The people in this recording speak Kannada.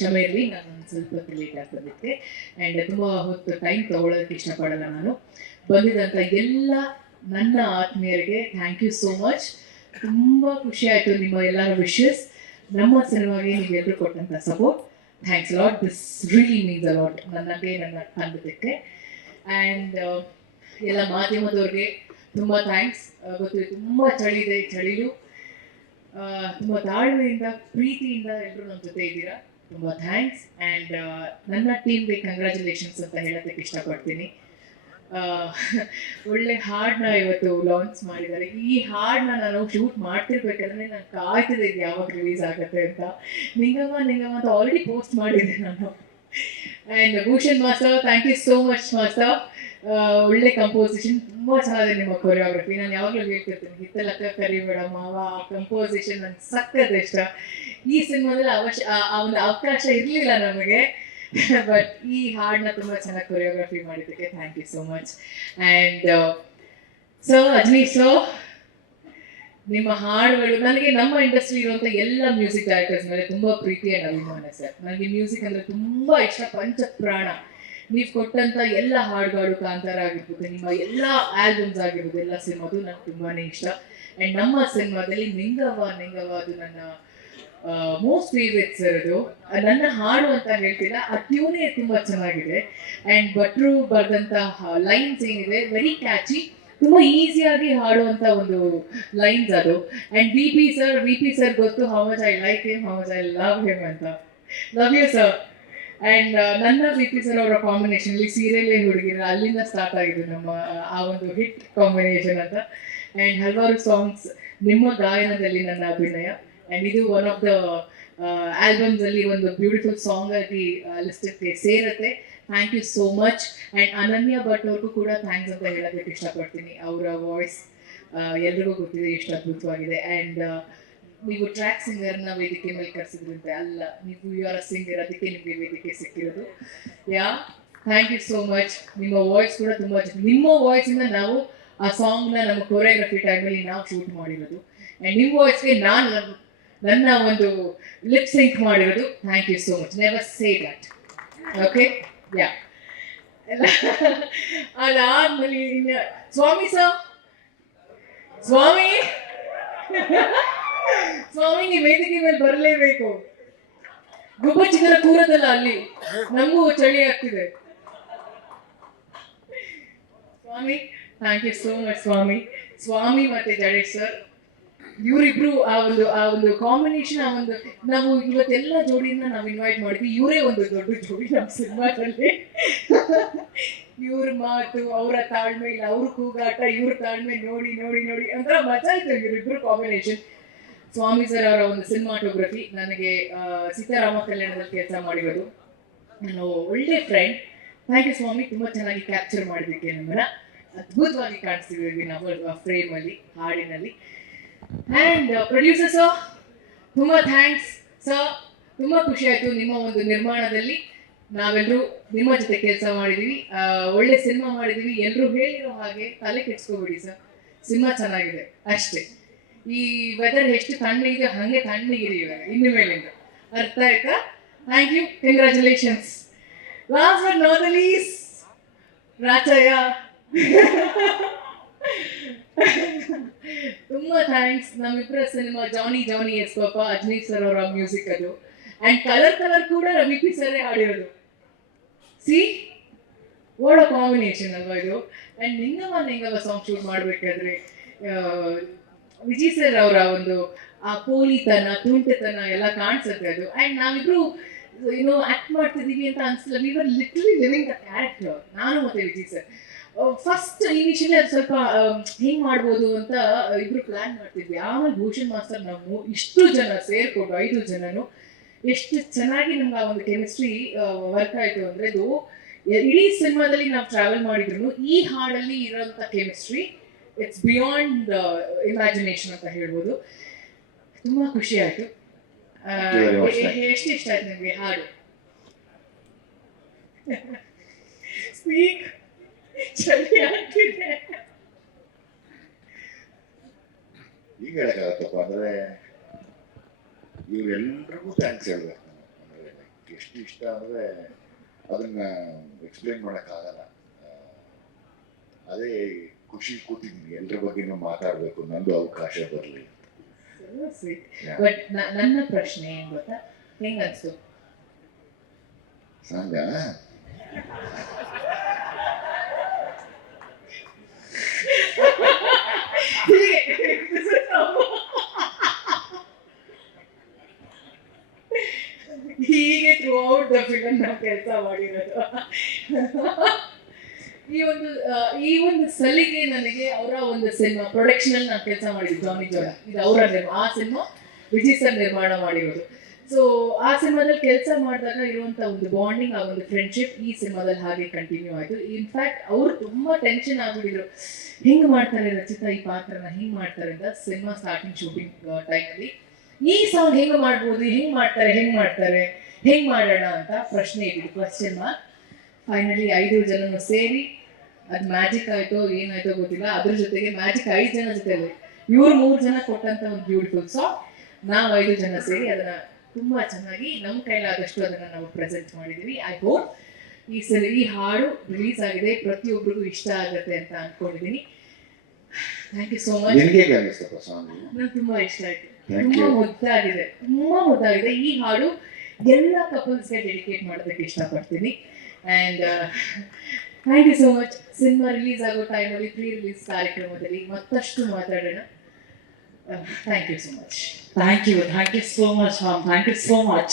ಕ್ಷಮೆ ಇರಲಿ, ನಾನು ಒಂದು ಸ್ವಲ್ಪ ಲೇಟ್ ಆಗ್ತದಕ್ಕೆ. ಆ್ಯಂಡ್ ತುಂಬ ಹೊತ್ತು ಟೈಮ್ ತೊಗೊಳೋದಕ್ಕೆ ಇಷ್ಟಪಡಲ್ಲ ನಾನು. ಬಂದಿದ್ದಂಥ ಎಲ್ಲ ನನ್ನ ಆತ್ಮೀಯರಿಗೆ ಥ್ಯಾಂಕ್ ಯು ಸೋ ಮಚ್. ತುಂಬ ಖುಷಿ ಆಯಿತು ನಿಮ್ಮ ಎಲ್ಲರ ವಿಶಸ್, ನಮ್ಮ ಸಿನಿಮಾಗೆ ನೀವೆಲ್ಲರೂ ಕೊಟ್ಟಂಥ support. Thanks lot, this really means a lot ನನಗೆ, ನನ್ನ ತಂಡಕ್ಕೆ. ಆ್ಯಂಡ್ ಎಲ್ಲ ಮಾಧ್ಯಮದವ್ರಿಗೆ ತುಂಬ ಥ್ಯಾಂಕ್ಸ್. ಗೊತ್ತಿದೆ ತುಂಬ ಚಳಿ ಇದೆ, ಚಳಿಲು ತುಂಬ ತಾಳ್ಮೆಯಿಂದ ಪ್ರೀತಿಯಿಂದ ಎಲ್ಲರೂ ನಮ್ಮ ಜೊತೆ ಇದ್ದೀರಾ. ತುಂಬ ಥ್ಯಾಂಕ್ಸ್. ಆ್ಯಂಡ್ ನನ್ನ ಟೀಮ್ಗೆ ಕಂಗ್ರ್ಯಾಚುಲೇಷನ್ಸ್ ಅಂತ ಹೇಳೋದಕ್ಕೆ ಇಷ್ಟಪಡ್ತೀನಿ. ಒಳ್ಳೆ ಹಾಡನ್ನ ಇವತ್ತು ಲಾಂಚ್ ಮಾಡಿದ್ದಾರೆ. ಈ ಹಾಡನ್ನ ನಾನು ಶೂಟ್ ಮಾಡ್ತಿರ್ಬೇಕಾದ್ರೆ ನಾನು ಕಾಯ್ತಿದ್ದೆ ಇದು ಯಾವಾಗ ರಿಲೀಸ್ ಆಗುತ್ತೆ ಅಂತ. ನಿಂಗಮ್ಮ ಅಂತ ಆಲ್ರೆಡಿ ಪೋಸ್ಟ್ ಮಾಡಿದ್ದೆ ನಾನು. And Bhushan master, thank you so much master. ಒಳ್ಳೆ ಕಂಪೋಸಿಷನ್, ತುಂಬ ಚೆನ್ನಾಗಿದೆ ನಿಮ್ಮ ಕೊರಿಯೋಗ್ರಫಿ. ನಾನು ಯಾವಾಗಲೂ ಹೇಳ್ತಿರ್ತೀನಿ, ಹಿತ್ತಲಕ್ಕ ಕರಿ ಮೇಡಮ್ ಆ ಕಂಪೋಸಿಷನ್ ನನಗೆ ಸಕ್ಕತ್ ಇಷ್ಟ. ಈ ಸಿನಿಮಾದಲ್ಲಿ ಆ ಒಂದು ಅವಕಾಶ ಇರಲಿಲ್ಲ ನಮಗೆ, ಬಟ್ ಈ ಹಾಡನ್ನ ತುಂಬ ಚೆನ್ನಾಗಿ ಕೊರಿಯೋಗ್ರಫಿ ಮಾಡಿದ್ದಕ್ಕೆ thank you so much. And Ajaneesh sir, ನಿಮ್ಮ ಹಾಡುಗಳು ನನಗೆ ನಮ್ಮ ಇಂಡಸ್ಟ್ರಿ ಇರುವಂಥ ಎಲ್ಲ ಮ್ಯೂಸಿಕ್ ಡೈರೆಕ್ಟರ್ಸ್ ಮೇಲೆ ತುಂಬ ಪ್ರೀತಿ ಆ್ಯಂಡ್ ಅಭಿಮಾನ ಸರ್. ನನಗೆ ಮ್ಯೂಸಿಕ್ ಅಂದರೆ ತುಂಬ ಇಷ್ಟ, ಪಂಚಪ್ರಾಣ. ನೀವು ಕೊಟ್ಟಂಥ ಎಲ್ಲ ಹಾಡುಗಳು, ಕಾಂತಾರ ಆಗಿರ್ಬೋದು, ನಿಮ್ಮ ಎಲ್ಲ ಆಲ್ಬಮ್ಸ್ ಆಗಿರ್ಬೋದು, ಎಲ್ಲ ಸಿನಿಮಾದು ನನಗೆ ತುಂಬಾ ಇಷ್ಟ. ಆ್ಯಂಡ್ ನಮ್ಮ ಸಿನಿಮಾದಲ್ಲಿ ನಿಂಗವ್ವ ಅದು ನನ್ನ ಮೋಸ್ಟ್ ಫೇವ್ರೆಟ್ ಸರ್. ಅದು ನನ್ನ ಹಾಡು ಅಂತ ಹೇಳ್ತಿಲ್ಲ, ಆ ಟ್ಯೂನೇ ತುಂಬ ಚೆನ್ನಾಗಿದೆ. ಆ್ಯಂಡ್ ಭಟ್ರು ಬರೆದಂಥ ಲೈನ್ಸ್ ಏನಿದೆ ವೆರಿ ಕ್ಯಾಚಿ, ತುಂಬ ಈಸಿಯಾಗಿ ಹಾಡುವಂಥ ಒಂದು ಲೈನ್ಸ್ ಅದು. ಆ್ಯಂಡ್ ವಿ ಪಿ ಸರ್ ಗೊತ್ತು, how much I like him, how much I love him ಅಂತ. Love you sir. ಆ್ಯಂಡ್ ನನ್ನ ವಿ ಪಿ ಸರ್ ಅವರ ಕಾಂಬಿನೇಷನ್ ಇಲ್ಲಿ ಸೀರಿಯಲ್ಲೇ ಹುಡುಗಿರ ಅಲ್ಲಿಂದ ಸ್ಟಾರ್ಟ್ ಆಗಿದೆ ನಮ್ಮ ಆ ಒಂದು ಹಿಟ್ ಕಾಂಬಿನೇಷನ್ ಅಂತ. ಆ್ಯಂಡ್ ಹಲವಾರು ಸಾಂಗ್ಸ್ ನಿಮ್ಮ ಗಾಯನದಲ್ಲಿ ನನ್ನ ಅಭಿನಯ. ಆ್ಯಂಡ್ ಇದು ಒನ್ ಆಫ್ ದ ಆಲ್ಬಮ್ಸ್ ಅಲ್ಲಿ ಒಂದು ಬ್ಯೂಟಿಫುಲ್ ಸಾಂಗ್ ಆಗಿ ಲಿಸ್ಟಕ್ಕೆ ಸೇರುತ್ತೆ. Thank you so much. And Ananya Bhat ಅವ್ರಿಗೂ ಕೂಡ ಥ್ಯಾಂಕ್ಸ್ ಅಂತ ಹೇಳೋದಕ್ಕೆ ಇಷ್ಟಪಡ್ತೀನಿ. ಅವರ ವಾಯ್ಸ್ ಎಲ್ರಿಗೂ ಗೊತ್ತಿದೆ ಎಷ್ಟು ಅದ್ಭುತವಾಗಿದೆ. ಆ್ಯಂಡ್ ನೀವು ಟ್ರ್ಯಾಕ್ ಸಿಂಗರ್ನ ವೇದಿಕೆ ಮೇಲೆ ಕರೆಸಿದ್ರಂತೆ, ಅಲ್ಲ ನೀವು ಯು ಆರ್ ಅ ಸಿಂಗರ್, ಅದಕ್ಕೆ ನಿಮಗೆ ವೇದಿಕೆ ಸಿಕ್ಕಿರೋದು. Thank you so much. ನಿಮ್ಮ ವಾಯ್ಸ್ ಕೂಡ ತುಂಬ, ನಿಮ್ಮ ವಾಯ್ಸಿಂದ ನಾವು ಆ ಸಾಂಗ್ನ ನಮ್ಮ ಕೊರಿಯೋಗ್ರಫಿ ಟೈಮಲ್ಲಿ ನಾವು ಶೂಟ್ ಮಾಡಿರೋದು. ಆ್ಯಂಡ್ ನಿಮ್ಮ ವಾಯ್ಸ್ಗೆ ನಾನು ನನ್ನ ಒಂದು ಲಿಪ್ ಸಿಂಕ್ ಮಾಡಿರೋದು. Thank you so much. Never say that. Okay, yeah. ಅದಾದ್ಮೇಲೆ ಸ್ವಾಮಿ ನೀವು ವೇದಿಕೆ ಮೇಲೆ ಬರಲೇಬೇಕು. ಗುಬ್ಬಚ್ಚಿದರ ಕೂರದಲ್ಲ ಅಲ್ಲಿ, ನಮಗೂ ಚಳಿ ಆಗ್ತಿದೆ. ಸ್ವಾಮಿ, ಥ್ಯಾಂಕ್ ಯು ಸೋ ಮಚ್ ಸ್ವಾಮಿ ಮತ್ತೆ ಜಡೇಶ್ ಸರ್, ಇವರಿಬ್ರು ಆ ಒಂದು ಕಾಂಬಿನೇಷನ್, ನಾವು ಇವತ್ತೆಲ್ಲ ಜೋಡಿನ ನಾವು ಇನ್ವೈಟ್ ಮಾಡಿದ್ವಿ. ಇವರೇ ಒಂದು ದೊಡ್ಡ ಜೋಡಿ ನಮ್ಮ ಸಿನಿಮಾದಲ್ಲಿ. ಇವ್ರ ಮಾತು, ಅವರ ತಾಳ್ಮೆ, ಇಲ್ಲ ಅವ್ರ ಕೂಗಾಟ, ಇವ್ರ ತಾಳ್ಮೆ ನೋಡಿ ನೋಡಿ ನೋಡಿ ಒಂಥರ ಮಜಾ ಇತ್ತು ಇವರಿಬ್ರು ಕಾಂಬಿನೇಷನ್. ಸ್ವಾಮಿ ಸರ್ ಅವರ ಒಂದು ಸಿನಿಮಾಟೋಗ್ರಫಿ, ನನಗೆ ಸೀತಾರಾಮ ಕಲ್ಯಾಣದಲ್ಲಿ ಕೆಲಸ ಮಾಡಿರೋದು, ನಾನು ಒಳ್ಳೆ ಫ್ರೆಂಡ್. ಥ್ಯಾಂಕ್ ಯು ಸ್ವಾಮಿ, ತುಂಬ ಚೆನ್ನಾಗಿ ಕ್ಯಾಪ್ಚರ್ ಮಾಡಿದ್ದಕ್ಕೆ ನಮ್ಮನ್ನ ಅದ್ಭುತವಾಗಿ ಕಾಣಿಸ್ತಿದ್ದೀವಿ ನಾವು ಫ್ರೇಮಲ್ಲಿ, ಹಾಡಿನಲ್ಲಿ. ಆ್ಯಂಡ್ ಪ್ರೊಡ್ಯೂಸರ್ ಸರ್, ತುಂಬ ಥ್ಯಾಂಕ್ಸ್ ಸರ್. ತುಂಬ ಖುಷಿ ಆಯಿತು ನಿಮ್ಮ ಒಂದು ನಿರ್ಮಾಣದಲ್ಲಿ ನಾವೆಲ್ಲರೂ ನಿಮ್ಮ ಜೊತೆ ಕೆಲಸ ಮಾಡಿದ್ದೀವಿ. ಒಳ್ಳೆ ಸಿನಿಮಾ ಮಾಡಿದ್ದೀವಿ. ಎಲ್ಲರೂ ಹೇಳಿರೋ ಹಾಗೆ ತಲೆ ಕೆಡ್ಸ್ಕೊಬೇಡಿ ಸರ್, ಸಿನಿಮಾ ಚೆನ್ನಾಗಿದೆ ಅಷ್ಟೇ. ಈ ವೆದರ್ ಎಷ್ಟು ತಣ್ಣಗಿದೆ ಹಾಗೆ ತಣ್ಣಗಿರಿ ಇವಾಗ ಇನ್ನು ಮೇಲಿಂದ, ಅರ್ಥ ಆಯ್ತಾ? Thank you, congratulations. Last but not the least, Rachayya, ತುಂಬ ಥ್ಯಾಂಕ್ಸ್. ನಮ್ಮಿಬ್ಬರ cinema Johnny Yes Papa, Ajaneesh sir ಅವರ ಮ್ಯೂಸಿಕ್ ಅದು. ಆ್ಯಂಡ್ ಕಲರ್ ಕೂಡ ವಿ ಪಿ ಸರೇ ಹಾಡಿರೋದು. ಸಿ ವಾಟ್ ಅ ಕಾಂಬಿನೇಷನ್ ಅಲ್ವಾ ಇದು. ಆ್ಯಂಡ್ ನಿಂಗವ್ವ ಸಾಂಗ್ ಶೂಟ್ ಮಾಡಬೇಕಾದ್ರೆ ವಿಜಯ್ ಸರ್ ಅವರ ಒಂದು ಆ ಪೋಲಿತನ, ತುಂಟತನ ಎಲ್ಲ ಕಾಣಿಸುತ್ತೆ ಅದು. ಆ್ಯಂಡ್ ನಾವಿಬ್ರು ಆಕ್ಟ್ ಮಾಡ್ತಿದ್ದೀವಿ ಅಂತ ಅನ್ಸಲ್ಲ, we were literally living the character, ನಾನು ಮತ್ತೆ ವಿಜಯ್ ಸರ್. ಫಸ್ಟ್ ಇನಿಷಿಯಲಿ ಅದು ಸ್ವಲ್ಪ ಹೆಂಗೆ ಮಾಡ್ಬೋದು ಅಂತ ಇಬ್ರು ಪ್ಲ್ಯಾನ್ ಮಾಡ್ತಿದ್ವಿ. ಆಮೇಲೆ ಭೂಷಣ್ ಮಾಸ್ಟರ್ ನಾವು ಇಷ್ಟು ಜನ ಸೇರ್ಕೊಂಡು 5 ಜನನು ಎಷ್ಟು ಚೆನ್ನಾಗಿ ನಮ್ಗೆ ಆ ಒಂದು ಕೆಮಿಸ್ಟ್ರಿ ವರ್ಕ್ ಆಯಿತು ಅಂದರೆ, ಅದು ಇಡೀ ಸಿನಿಮಾದಲ್ಲಿ ನಾವು ಟ್ರಾವೆಲ್ ಮಾಡಿದ್ರು ಈ ಹಾಡಲ್ಲಿ ಇರೋಂಥ ಕೆಮಿಸ್ಟ್ರಿ ಇಟ್ಸ್ ಬಿಯಾಂಡ್ ಇಮ್ಯಾಜಿನೇಷನ್ ಅಂತ ಹೇಳ್ಬೋದು. ತುಂಬ ಖುಷಿ ಆಯಿತು. ಎಷ್ಟು ಇಷ್ಟ ಆಯ್ತು ನಿಮಗೆ ಹಾಡು? ಸ್ಪೀಕ್, ಚಳಿ ಆಗ್ತಿದೆ. ಈಗ ಹೇಳಕ್ಕಾಗತ್ತಪ್ಪ ಅಂದರೆ ಇವರೆಲ್ಲರಿಗೂ ಥ್ಯಾಂಕ್ಸ್ ಹೇಳ್ಬೇಕು. ಎಷ್ಟು ಇಷ್ಟ ಅಂದರೆ ಅದನ್ನ ಎಕ್ಸ್ಪ್ಲೇನ್ ಮಾಡೋಕ್ಕಾಗಲ್ಲ. ಅದೇ ಖುಷಿ ಕೂತಿದ್ದೀನಿ, ಎಲ್ಲರ ಬಗ್ಗೆನೂ ಮಾತಾಡಬೇಕು, ನಂದು ಅವಕಾಶ ಬರಲಿ. ಬಟ್ ನನ್ನ ಪ್ರಶ್ನೆ ಏನ್ ಗೊತ್ತಾ, ಹೆಂಗ್ ಅನ್ಸ್ತು ಸಂಗ ಹೀಗೆ ಥ್ರೂ ಔಟ್ ದ ಫಿಲಮ್ ನಾವು ಕೆಲಸ ಮಾಡಿರೋದು. ಈ ಒಂದು ಸಲಿಗೆ ನನಗೆ ಅವರ ಒಂದು ಸಿನಿಮಾ ಪ್ರೊಡಕ್ಷನ್ ಅಲ್ಲಿ ನಾನು ಕೆಲಸ ಮಾಡಿದ್ದು ಜಾನಿ ಜೋಳ, ಇದು ಅವರ ಆ ಸಿನಿಮಾ ವಿಜಯ್ ಸರ್ ನಿರ್ಮಾಣ ಮಾಡಿರೋದು. ಸೊ ಆ ಸಿನಿಮಾದಲ್ಲಿ ಕೆಲಸ ಮಾಡಿದಾಗ ಇರುವಂತ ಒಂದು ಬಾಂಡಿಂಗ್, ಆ ಒಂದು ಫ್ರೆಂಡ್ಶಿಪ್ ಈ ಸಿನಿಮಾದಲ್ಲಿ ಹಾಗೆ ಕಂಟಿನ್ಯೂ ಆಯಿತು. ಇನ್ಫ್ಯಾಕ್ಟ್ ಅವರು ತುಂಬಾ ಟೆನ್ಷನ್ ಆಗ್ಬಿಟ್ಟಿದ್ರು, ಹೆಂಗ್ ಮಾಡ್ತಾರೆ ರಚಿತಾ ಈ ಪಾತ್ರನ, ಹೆಂಗ್ ಮಾಡ್ತಾರೆ ಅಂತ. ಸಿನಿಮಾ ಸ್ಟಾರ್ಟಿಂಗ್ ಶೂಟಿಂಗ್ ಟೈಮಲ್ಲಿ ಈ ಸಾಂಗ್ ಹೆಂಗ್ ಮಾಡ್ಬೋದು, ಹೆಂಗ್ ಮಾಡ್ತಾರೆ ಹೆಂಗ್ ಮಾಡೋಣ ಅಂತ ಪ್ರಶ್ನೆ ಇದ್ದಿದ್ದು, ಕ್ವಶನ್ ಮಾರ್ಕ್. ಫೈನಲಿ 5 ಜನನು ಸೇರಿ ಅದು ಮ್ಯಾಜಿಕ್ ಆಯ್ತೋ ಏನಾಯ್ತೋ ಗೊತ್ತಿಲ್ಲ, ಅದ್ರ ಜೊತೆಗೆ ಮ್ಯಾಜಿಕ್ 5 ಜನ ಜೊತೆಲಿ ಇವ್ರು 3 ಜನ ಕೊಟ್ಟಂತ ಒಂದು ಬ್ಯೂಟಿಫುಲ್ ಸಾಂಗ್, ನಾವು 5 ಜನ ಸೇರಿ ಅದನ್ನ ತುಂಬಾ ಚೆನ್ನಾಗಿ ನಮ್ಮ ಕೈಲಾದಷ್ಟು ಅದನ್ನ ನಾವು ಪ್ರೆಸೆಂಟ್ ಮಾಡಿದೀವಿ. ಐ ಹೋಪ್ ಈ ಹಾಡು ರಿಲೀಸ್ ಆಗಿದೆ, ಪ್ರತಿಯೊಬ್ಬರಿಗೂ ಇಷ್ಟ ಆಗುತ್ತೆ ಅಂತ ಅನ್ಕೊಂಡಿದ್ದೀನಿ. Thank you so much. ನಂಗೆ ತುಂಬಾ ಇಷ್ಟ ಆಯ್ತು, ತುಂಬಾ ಮುದ್ದಾಗಿದೆ. ಈ ಹಾಡು ಎಲ್ಲ ಕಪಲ್ಸ್ಗೆ ಡೆಡಿಕೇಟ್ ಮಾಡೋದಕ್ಕೆ ಇಷ್ಟಪಡ್ತೀನಿ. And thank you so much. Cinema release ಆಗೋ ಟೈಮಲ್ಲಿ ಪ್ರೀ ರಿಲೀಸ್ ಕಾರ್ಯಕ್ರಮದಲ್ಲಿ ಮತ್ತಷ್ಟು ಮಾತಾಡೋಣ. Thank you so much. Thank you so much, ma'am. Thank you so much.